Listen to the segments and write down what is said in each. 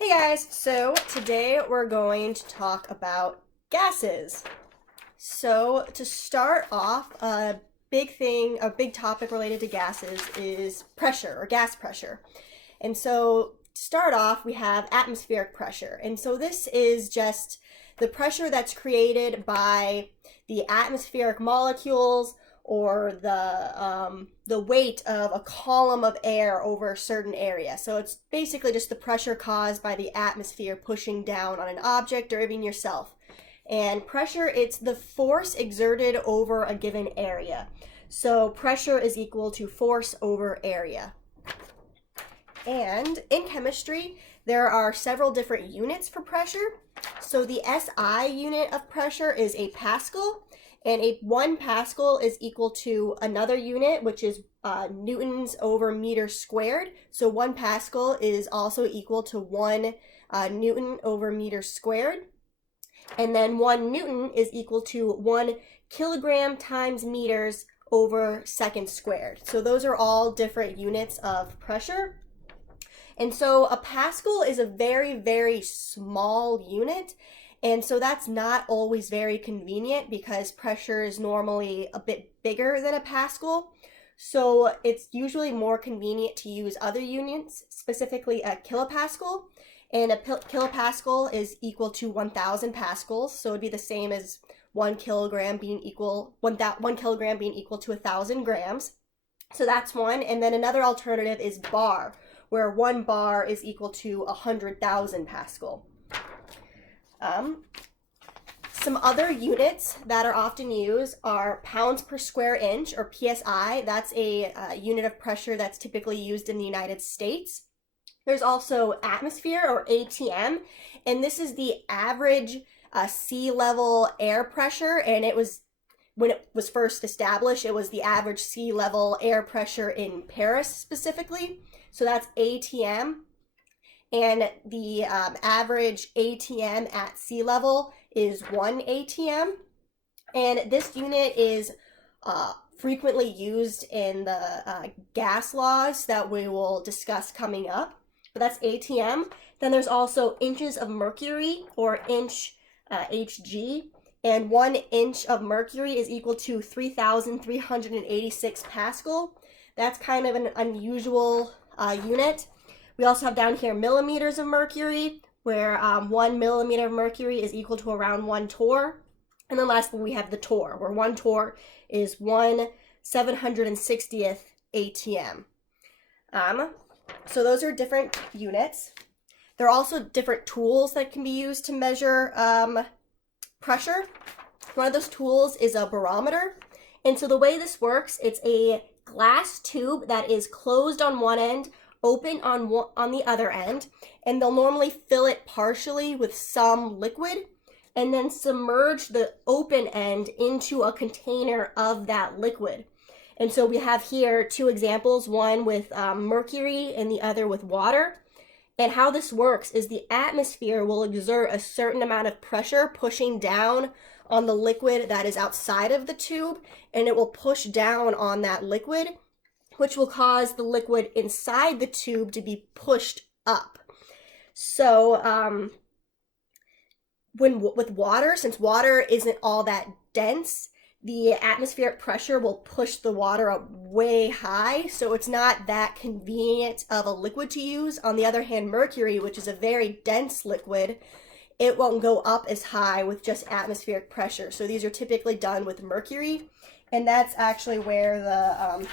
Hey guys, so today we're going to talk about gases. So to start off, a big topic related to gases is pressure or gas pressure. And so to start off, we have atmospheric pressure. And so this is just the pressure that's created by the atmospheric molecules or the weight of a column of air over a certain area. So it's basically just the pressure caused by the atmosphere pushing down on an object or even yourself. And pressure, it's the force exerted over a given area. So pressure is equal to force over area. And in chemistry, there are several different units for pressure. So the SI unit of pressure is a Pascal, and a 1 Pascal is equal to another unit, which is newtons over meter squared. So 1 Pascal is also equal to 1 Newton over meter squared. And then 1 Newton is equal to 1 kilogram times meters over second squared. So those are all different units of pressure. And so a Pascal is a very, very small unit. And so that's not always very convenient because pressure is normally a bit bigger than a Pascal. So it's usually more convenient to use other units, specifically a kilopascal. And a kilopascal is equal to 1,000 pascals. So it'd be the same as 1 kilogram being equal 1 kilogram being equal to 1,000 grams. So that's one. And then another alternative is bar, where 1 bar is equal to 100,000 Pascal. Some other units that are often used are pounds per square inch, or PSI. That's a unit of pressure that's typically used in the United States. There's also atmosphere, or ATM, and this is the average sea level air pressure, and when it was first established, it was the average sea level air pressure in Paris specifically. So that's ATM. And the average ATM at sea level is 1 ATM. And this unit is frequently used in the gas laws that we will discuss coming up. But that's ATM. Then there's also inches of mercury, or inch HG. And 1 inch of mercury is equal to 3,386 Pascal. That's kind of an unusual unit. We also have down here millimeters of mercury, where 1 millimeter of mercury is equal to around 1 torr. And then lastly, we have the torr, where 1 torr is 1/760th ATM. So those are different units. There are also different tools that can be used to measure pressure. One of those tools is a barometer. And so the way this works, it's a glass tube that is closed on one end, open on the other end, and they'll normally fill it partially with some liquid and then submerge the open end into a container of that liquid. And so we have here 2 examples, one with mercury and the other with water. And how this works is the atmosphere will exert a certain amount of pressure pushing down on the liquid that is outside of the tube, and it will push down on that liquid, which will cause the liquid inside the tube to be pushed up. So with water, since water isn't all that dense, the atmospheric pressure will push the water up way high, so it's not that convenient of a liquid to use. On the other hand, mercury, which is a very dense liquid, it won't go up as high with just atmospheric pressure. So these are typically done with mercury, and that's actually where the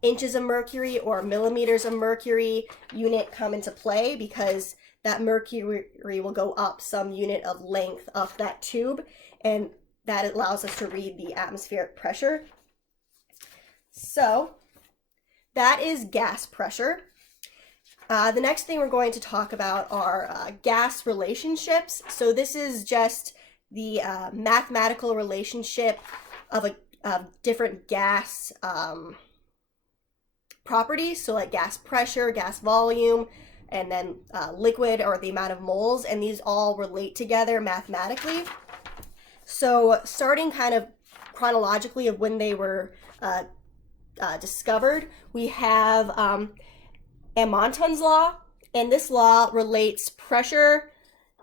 inches of mercury or millimeters of mercury unit come into play, because that mercury will go up some unit of length of that tube, and that allows us to read the atmospheric pressure. So that is gas pressure. The next thing we're going to talk about are gas relationships. So this is just the mathematical relationship of different gas properties, so like gas pressure, gas volume, and then liquid, or the amount of moles, and these all relate together mathematically. So starting kind of chronologically of when they were discovered, we have Monton's law, And this law relates pressure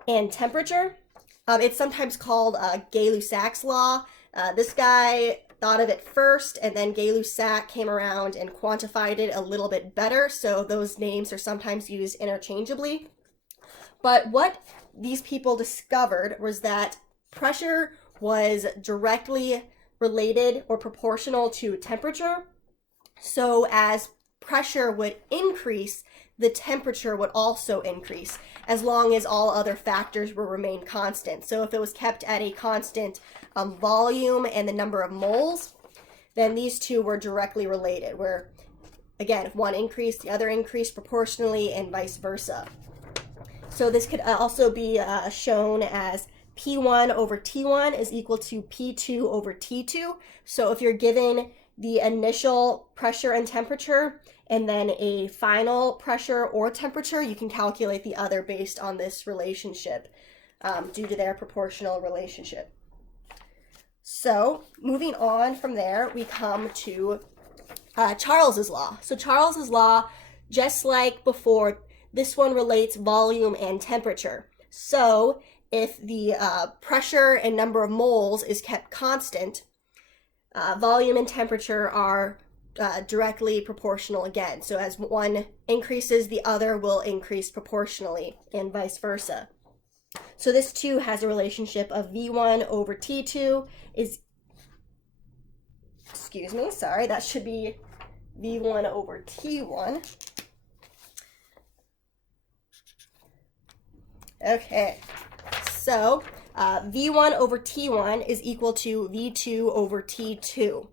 and temperature. It's sometimes called Gay-Lussac's law. This guy thought of it first, and then Gay-Lussac came around and quantified it a little bit better, so those names are sometimes used interchangeably. But what these people discovered was that pressure was directly related or proportional to temperature. So as pressure would increase, the temperature would also increase, as long as all other factors will remain constant. So if it was kept at a constant volume and the number of moles, then these two were directly related, where, again, if one increased, the other increased proportionally, and vice versa. So this could also be shown as P1 over T1 is equal to P2 over T2. So if you're given the initial pressure and temperature and then a final pressure or temperature, you can calculate the other based on this relationship due to their proportional relationship. So moving on from there, we come to Charles's law. So Charles's law, just like before, this one relates volume and temperature. So if the pressure and number of moles is kept constant, volume and temperature are directly proportional again. So as one increases, the other will increase proportionally, and vice versa. So this too has a relationship of V1 over T2 is, that should be V1 over T1. Okay, so V1 over T1 is equal to V2 over T2.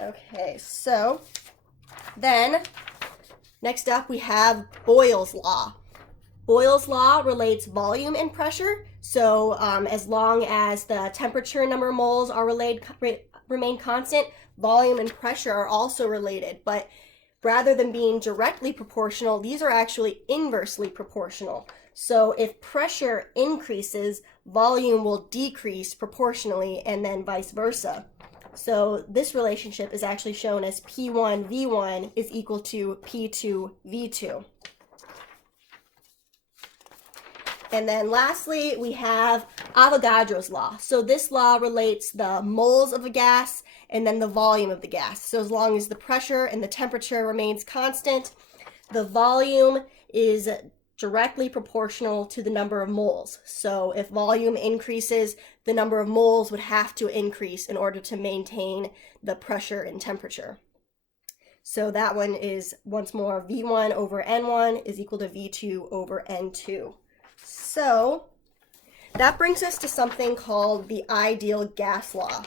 Okay, so then next up we have Boyle's law. Boyle's law relates volume and pressure. So as long as the temperature and number of moles are remain constant, volume and pressure are also related. But rather than being directly proportional, these are actually inversely proportional. So if pressure increases, volume will decrease proportionally, and then vice versa. So this relationship is actually shown as P1 V1 is equal to P2 V2. And then lastly, we have Avogadro's law. So this law relates the moles of a gas and then the volume of the gas. So as long as the pressure and the temperature remains constant, the volume is directly proportional to the number of moles. So if volume increases, the number of moles would have to increase in order to maintain the pressure and temperature. So that one is, once more, V1 over N1 is equal to V2 over N2. So that brings us to something called the ideal gas law.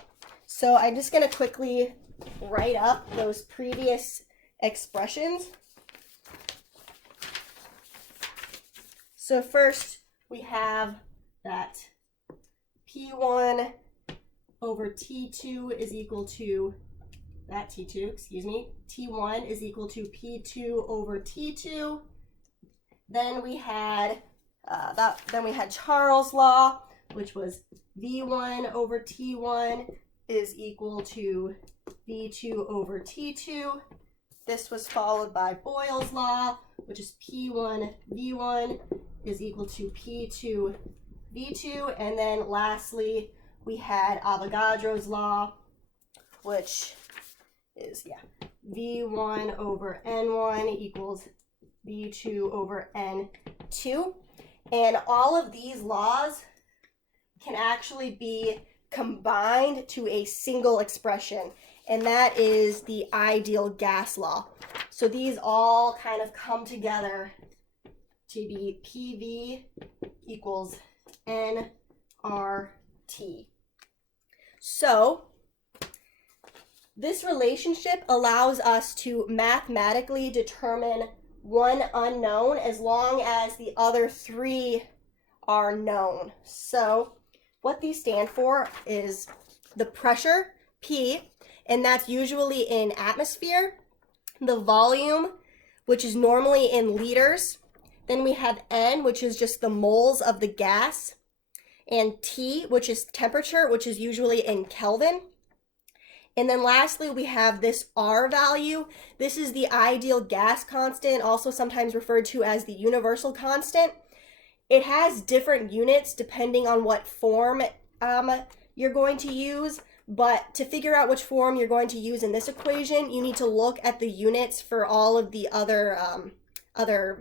So I'm just going to quickly write up those previous expressions. So first we have that P1 over T2 is equal to T1 is equal to P2 over T2. Then we had Charles' law, which was V1 over T1 is equal to V2 over T2. This was followed by Boyle's law, which is P1 V1 is equal to P2 V2. And then lastly, we had Avogadro's law, which is, V1 over N1 equals V2 over N2. And all of these laws can actually be combined to a single expression, and that is the ideal gas law. So these all kind of come together to be PV equals nRT. So this relationship allows us to mathematically determine one unknown as long as the other three are known. So what these stand for is the pressure, P, and that's usually in atmosphere, the volume, which is normally in liters, then we have N, which is just the moles of the gas, and T, which is temperature, which is usually in Kelvin, And then lastly, we have this R value. This is the ideal gas constant, also sometimes referred to as the universal constant. It has different units depending on what form you're going to use, but to figure out which form you're going to use in this equation, you need to look at the units for all of the other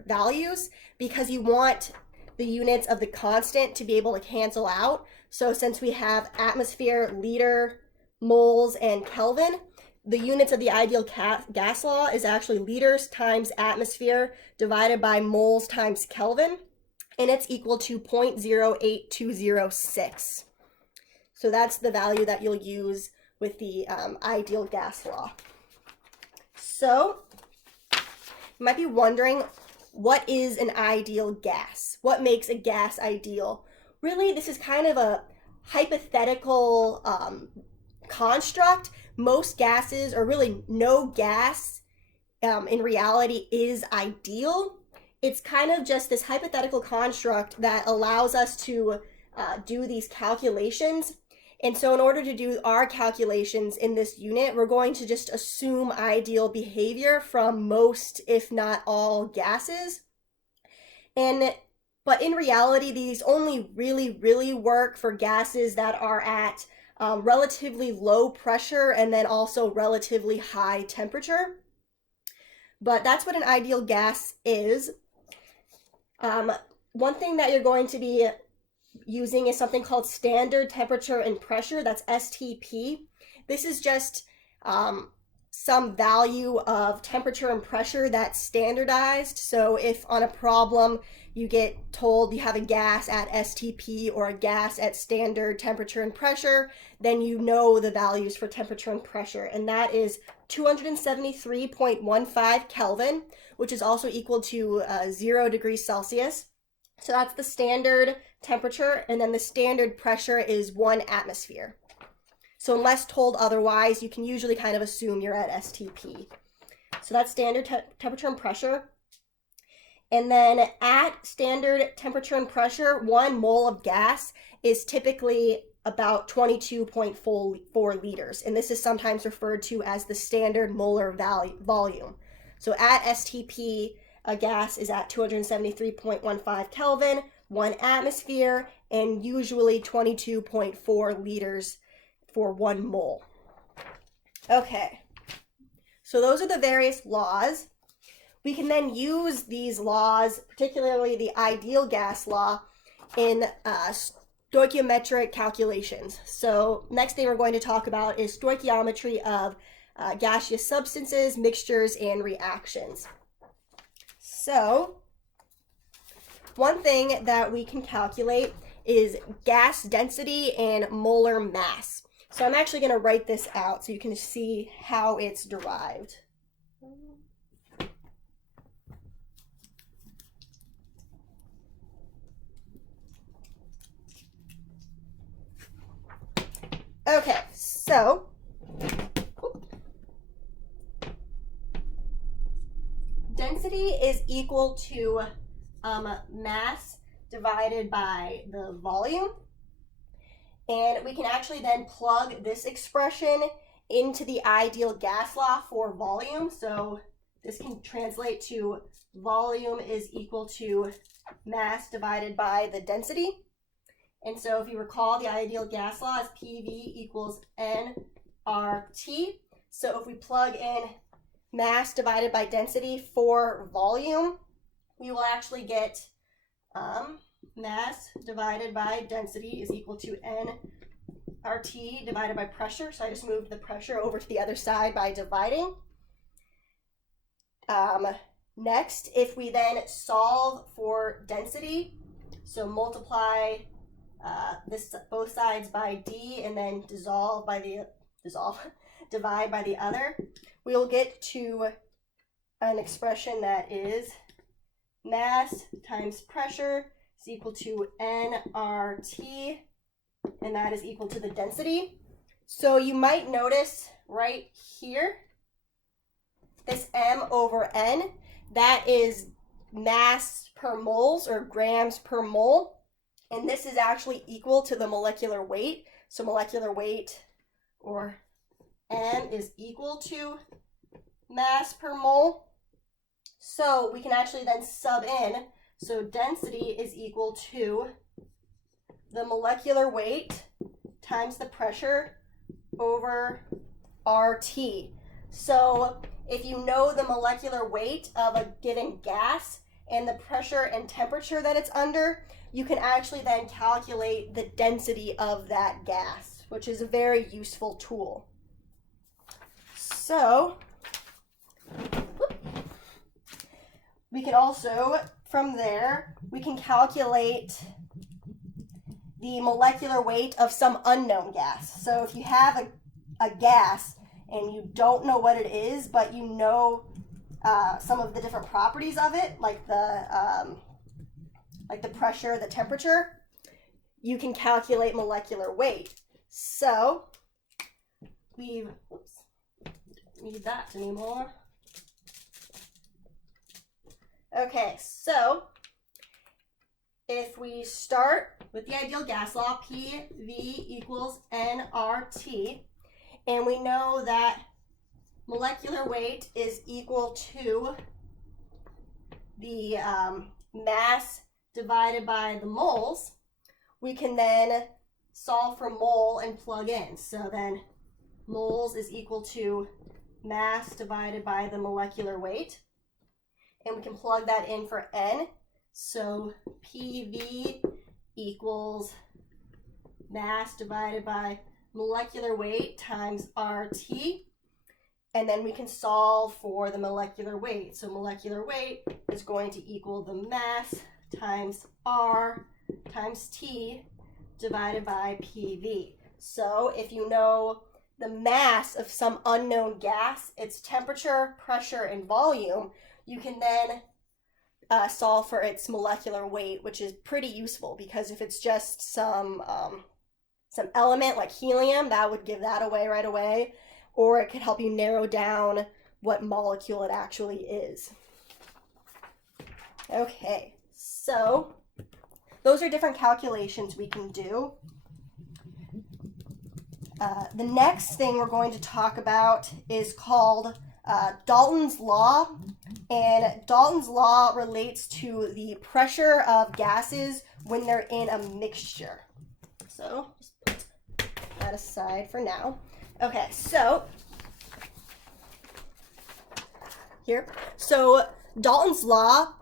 values, because you want the units of the constant to be able to cancel out. So since we have atmosphere, liter, moles, and Kelvin, the units of the ideal gas law is actually liters times atmosphere divided by moles times Kelvin, and it's equal to 0.08206. So that's the value that you'll use with the ideal gas law. So you might be wondering, what is an ideal gas? What makes a gas ideal? Really, this is kind of a hypothetical construct. Most gases, or really no gas in reality, is ideal. It's kind of just this hypothetical construct that allows us to do these calculations. And so in order to do our calculations in this unit, we're going to just assume ideal behavior from most, if not all, gases. But in reality, these only really work for gases that are at relatively low pressure and then also relatively high temperature. But that's what an ideal gas is. One thing that you're going to be using is something called standard temperature and pressure. That's STP. This is just some value of temperature and pressure that's standardized. So if on a problem you get told you have a gas at STP or a gas at standard temperature and pressure, then you know the values for temperature and pressure, and that is 273.15 Kelvin, which is also equal to 0 degrees Celsius. So that's the standard temperature, and then the standard pressure is 1 atmosphere. So unless told otherwise, you can usually kind of assume you're at STP. So that's standard temperature and pressure. And then at standard temperature and pressure, 1 mole of gas is typically about 22.4 liters. And this is sometimes referred to as the standard molar volume. So at STP, a gas is at 273.15 Kelvin, 1 atmosphere, and usually 22.4 liters for 1 mole. Okay, so those are the various laws. We can then use these laws, particularly the ideal gas law, in stoichiometric calculations. So next thing we're going to talk about is stoichiometry of gaseous substances, mixtures, and reactions. So one thing that we can calculate is gas density and molar mass. So I'm actually going to write this out so you can see how it's derived. Okay, so density is equal to mass divided by the volume. And we can actually then plug this expression into the ideal gas law for volume. So this can translate to volume is equal to mass divided by the density. And so if you recall, the ideal gas law is PV equals nRT. So if we plug in mass divided by density for volume, we will actually get mass divided by density is equal to nRT divided by pressure. So I just moved the pressure over to the other side by dividing. Next, if we then solve for density, so multiply this both sides by d and then divide by the other, we will get to an expression that is mass times pressure is equal to nRT, and that is equal to the density. So you might notice right here, this m over n, that is mass per moles or grams per mole. And this is actually equal to the molecular weight. So molecular weight, or N is equal to mass per mole. So we can actually then sub in. So density is equal to the molecular weight times the pressure over RT. So if you know the molecular weight of a given gas and the pressure and temperature that it's under, you can actually then calculate the density of that gas, which is a very useful tool. So we can also, from there, we can calculate the molecular weight of some unknown gas. So if you have a gas and you don't know what it is, but you know some of the different properties of it, like the pressure, the temperature, you can calculate molecular weight. So we don't need that anymore. Okay, so if we start with the ideal gas law, PV equals nRT, and we know that molecular weight is equal to the mass divided by the moles, we can then solve for mole and plug in. So then moles is equal to mass divided by the molecular weight. And we can plug that in for N. So PV equals mass divided by molecular weight times RT. And then we can solve for the molecular weight. So molecular weight is going to equal the mass times R times T divided by PV. So if you know the mass of some unknown gas, its temperature, pressure, and volume, you can then solve for its molecular weight, which is pretty useful because if it's just some element like helium, that would give that away right away, or it could help you narrow down what molecule it actually is. Okay, so those are different calculations we can do. The next thing we're going to talk about is called Dalton's Law, and Dalton's Law relates to the pressure of gases when they're in a mixture. So just put that aside for now. Okay, so here. So Dalton's Law,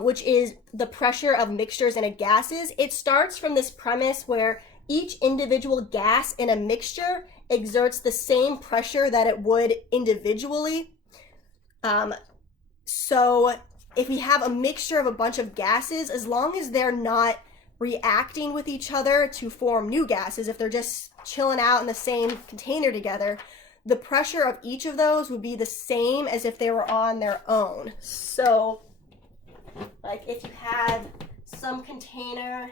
which is the pressure of mixtures and gases, it starts from this premise where each individual gas in a mixture exerts the same pressure that it would individually. So if we have a mixture of a bunch of gases, as long as they're not reacting with each other to form new gases, if they're just chilling out in the same container together, the pressure of each of those would be the same as if they were on their own. So like if you had some container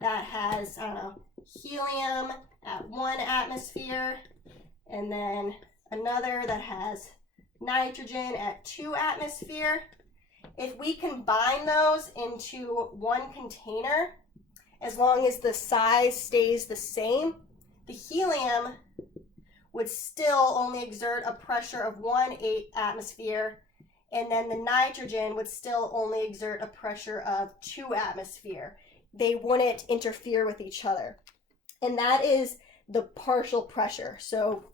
that has, I don't know, helium at 1 atmosphere, and then another that has nitrogen at 2 atmosphere. If we combine those into one container, as long as the size stays the same, the helium would still only exert a pressure of 1/8 atmosphere, and then the nitrogen would still only exert a pressure of 2 atmosphere. They wouldn't interfere with each other. And that is the partial pressure. So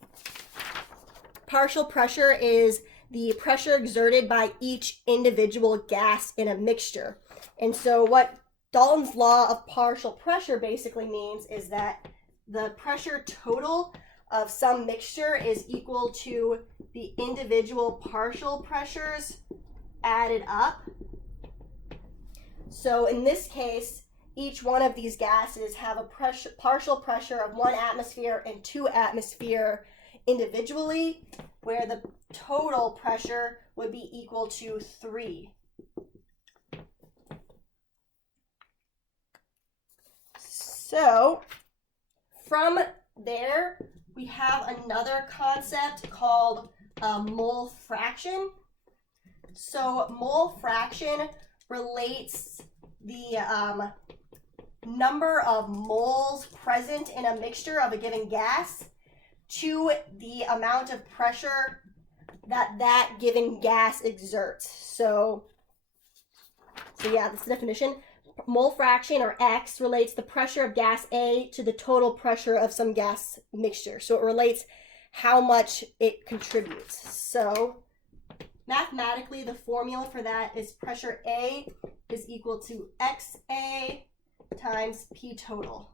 partial pressure is the pressure exerted by each individual gas in a mixture. And so what Dalton's law of partial pressure basically means is that the pressure total of some mixture is equal to the individual partial pressures added up. So in this case, each one of these gases have a partial pressure of 1 atmosphere and 2 atmosphere individually, where the total pressure would be equal to 3. So from there, we have another concept called mole fraction. So mole fraction relates the number of moles present in a mixture of a given gas to the amount of pressure that given gas exerts. So yeah, this is the definition. Mole fraction, or X, relates the pressure of gas A to the total pressure of some gas mixture. So it relates how much it contributes. So mathematically, the formula for that is pressure A is equal to XA times P total.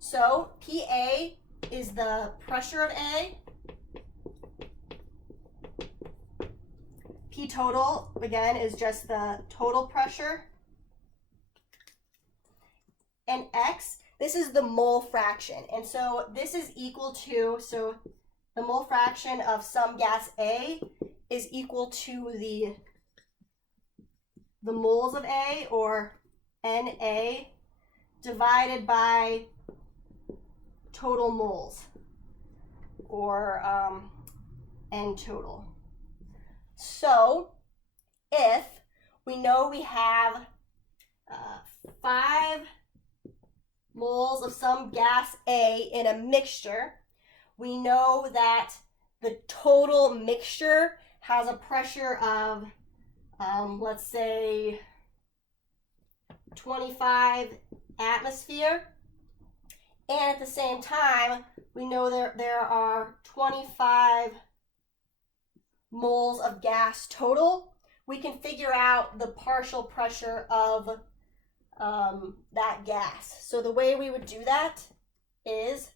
So PA is the pressure of A. P total, again, is just the total pressure. And X, this is the mole fraction. And so this is equal to, so the mole fraction of some gas A is equal to the moles of A, or Na, divided by total moles, or N total. So if we know we have 5 moles of some gas A in a mixture, we know that the total mixture has a pressure of, let's say, 25 atmosphere. And at the same time, we know there are 25 moles of gas total. We can figure out the partial pressure of that gas. So the way we would do that is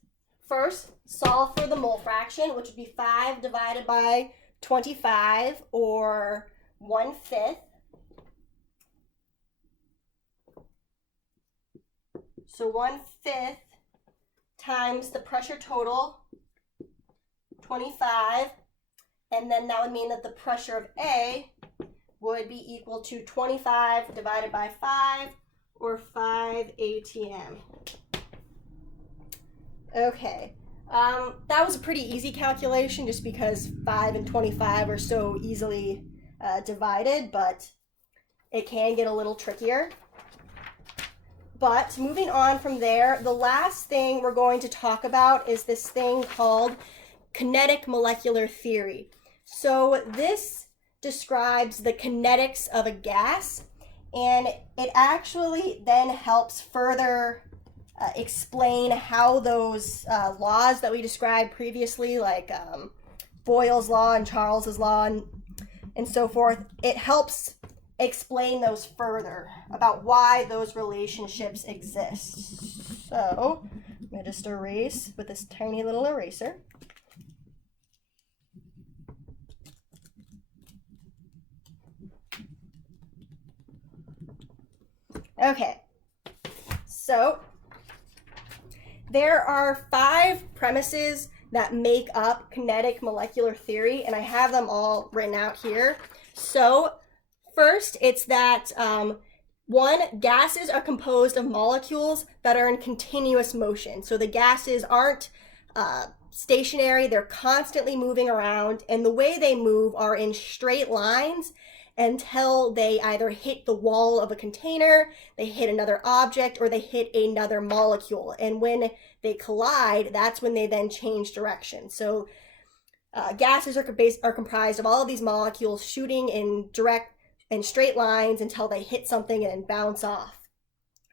first solve for the mole fraction, which would be 5 divided by 25, or 1/5. So 1/5 times the pressure total, 25, and then that would mean that the pressure of A would be equal to 25 divided by 5, or 5 atm. Okay, that was a pretty easy calculation just because 5 and 25 are so easily divided, but it can get a little trickier. But moving on from there, the last thing we're going to talk about is this thing called kinetic molecular theory. So this describes the kinetics of a gas, and it actually then helps further explain how those laws that we described previously, like Boyle's law and Charles's law and so forth, it helps explain those further about why those relationships exist. So I'm going to just erase with this tiny little eraser. Okay, so there are 5 premises that make up kinetic molecular theory, and I have them all written out here. So first, it's that 1, gases are composed of molecules that are in continuous motion. So the gases aren't stationary, they're constantly moving around, and the way they move are in straight lines until they either hit the wall of a container, they hit another object, or they hit another molecule. And when they collide, that's when they then change direction. So gases are comprised of all of these molecules shooting in direct and straight lines until they hit something and bounce off.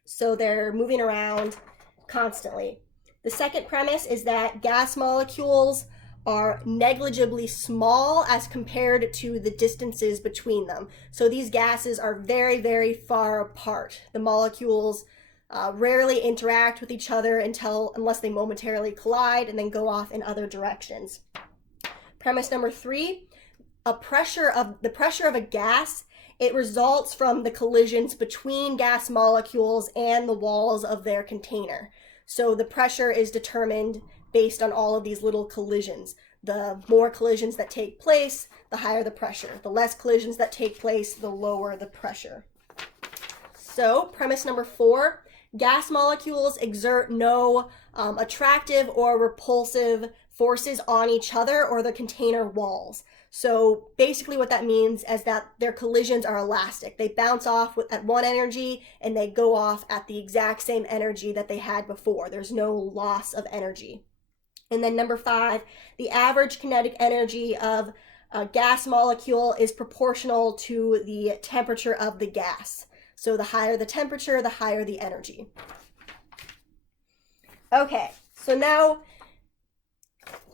So they're moving around constantly. The second premise is that gas molecules are negligibly small as compared to the distances between them. So these gases are very, very far apart. The molecules rarely interact with each other unless they momentarily collide and then go off in other directions. Premise number 3, the pressure of a gas, it results from the collisions between gas molecules and the walls of their container. So the pressure is determined based on all of these little collisions. The more collisions that take place, the higher the pressure. The less collisions that take place, the lower the pressure. So premise number 4, gas molecules exert no attractive or repulsive forces on each other or the container walls. So basically what that means is that their collisions are elastic. They bounce off at one energy and they go off at the exact same energy that they had before. There's no loss of energy. And then number 5, the average kinetic energy of a gas molecule is proportional to the temperature of the gas. So the higher the temperature, the higher the energy. Okay, so now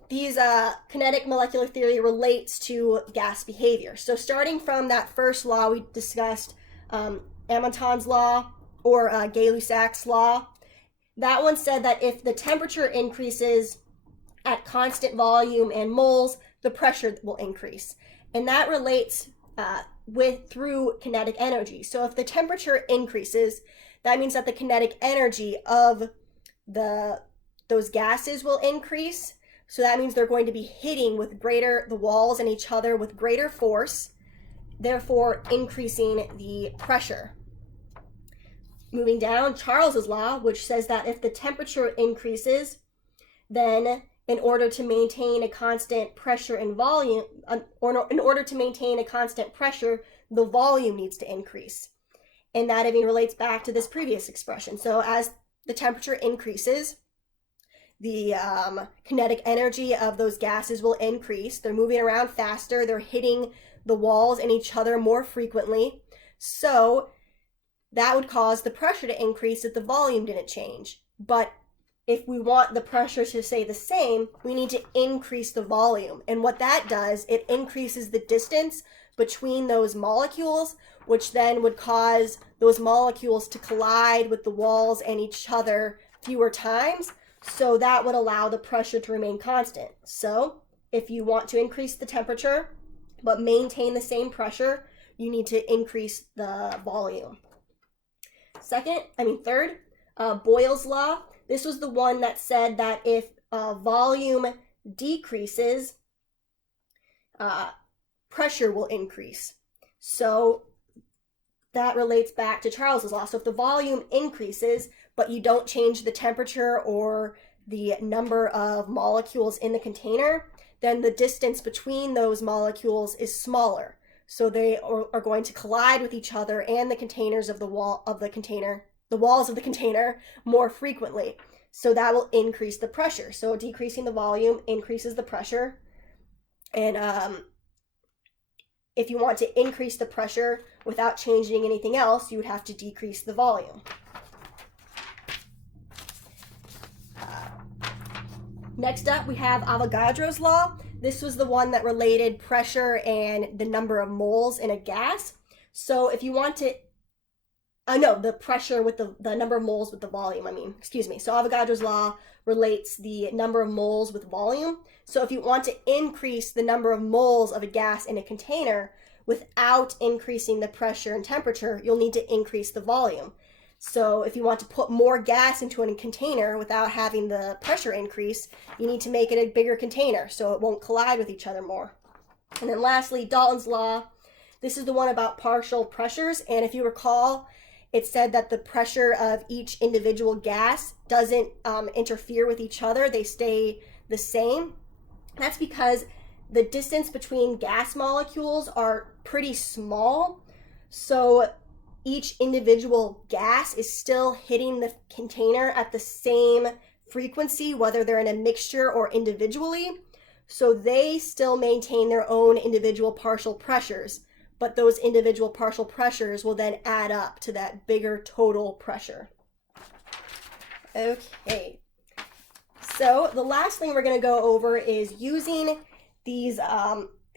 these kinetic molecular theory relates to gas behavior. So starting from that first law we discussed, Amonton's law or Gay-Lussac's law, that one said that if the temperature increases at constant volume and moles, the pressure will increase. And that relates through kinetic energy. So if the temperature increases, that means that the kinetic energy of those gases will increase. So that means they're going to be hitting with the walls and each other with greater force, therefore increasing the pressure. Moving down, Charles's law, which says that if the temperature increases, then in order to maintain a constant pressure and volume, or in order to maintain a constant pressure, the volume needs to increase. And that even relates back to this previous expression. So as the temperature increases, the kinetic energy of those gases will increase. They're moving around faster. They're hitting the walls and each other more frequently. So that would cause the pressure to increase if the volume didn't change. But if we want the pressure to stay the same, we need to increase the volume. And what that does, it increases the distance between those molecules, which then would cause those molecules to collide with the walls and each other fewer times. So that would allow the pressure to remain constant. So if you want to increase the temperature but maintain the same pressure, you need to increase the volume. Third, Boyle's law. This was the one that said that if volume decreases, pressure will increase. So that relates back to Charles's law. So if the volume increases, but you don't change the temperature or the number of molecules in the container, then the distance between those molecules is smaller. So they are going to collide with each other and the containers of the walls of the container more frequently. So that will increase the pressure. So decreasing the volume increases the pressure. And if you want to increase the pressure without changing anything else, you would have to decrease the volume. Next up, we have Avogadro's law. This was the one that related pressure and the number of moles in a gas. So if you want to, the pressure with the number of moles with the volume, So Avogadro's law relates the number of moles with volume. So if you want to increase the number of moles of a gas in a container without increasing the pressure and temperature, you'll need to increase the volume. So if you want to put more gas into a container without having the pressure increase, you need to make it a bigger container so it won't collide with each other more. And then lastly, Dalton's law. This is the one about partial pressures. And if you recall, it said that the pressure of each individual gas doesn't interfere with each other. They stay the same. That's because the distance between gas molecules are pretty small. So each individual gas is still hitting the container at the same frequency, whether they're in a mixture or individually. So they still maintain their own individual partial pressures, but those individual partial pressures will then add up to that bigger total pressure. Okay, so the last thing we're going to go over is using these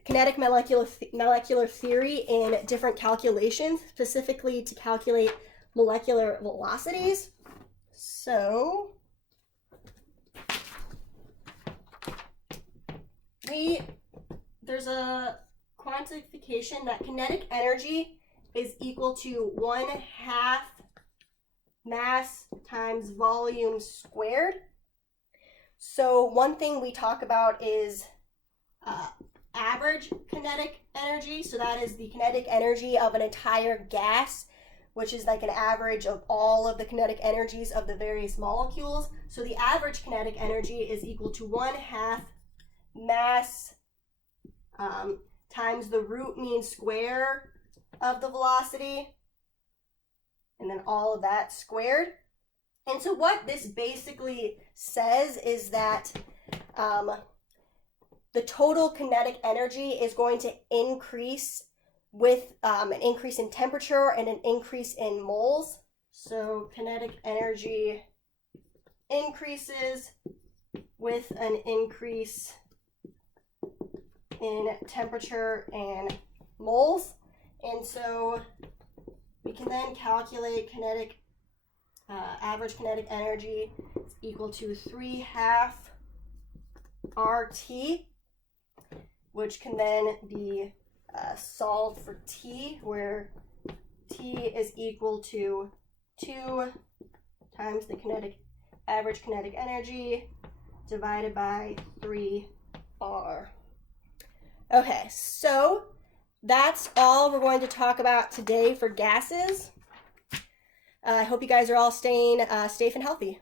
kinetic molecular theory in different calculations, specifically to calculate molecular velocities. So there's a quantification that kinetic energy is equal to 1/2 mass times volume squared. So one thing we talk about is average kinetic energy. So that is the kinetic energy of an entire gas, which is like an average of all of the kinetic energies of the various molecules. So the average kinetic energy is equal to 1/2 mass times the root mean square of the velocity, and then all of that squared. And so what this basically says is that the total kinetic energy is going to increase with an increase in temperature and an increase in moles. So kinetic energy increases with an increase in temperature and moles. And so we can then calculate average kinetic energy is equal to 3/2 RT, which can then be solved for T, where T is equal to 2 times the average kinetic energy divided by 3R. Okay, so that's all we're going to talk about today for gases. I hope you guys are all staying safe and healthy.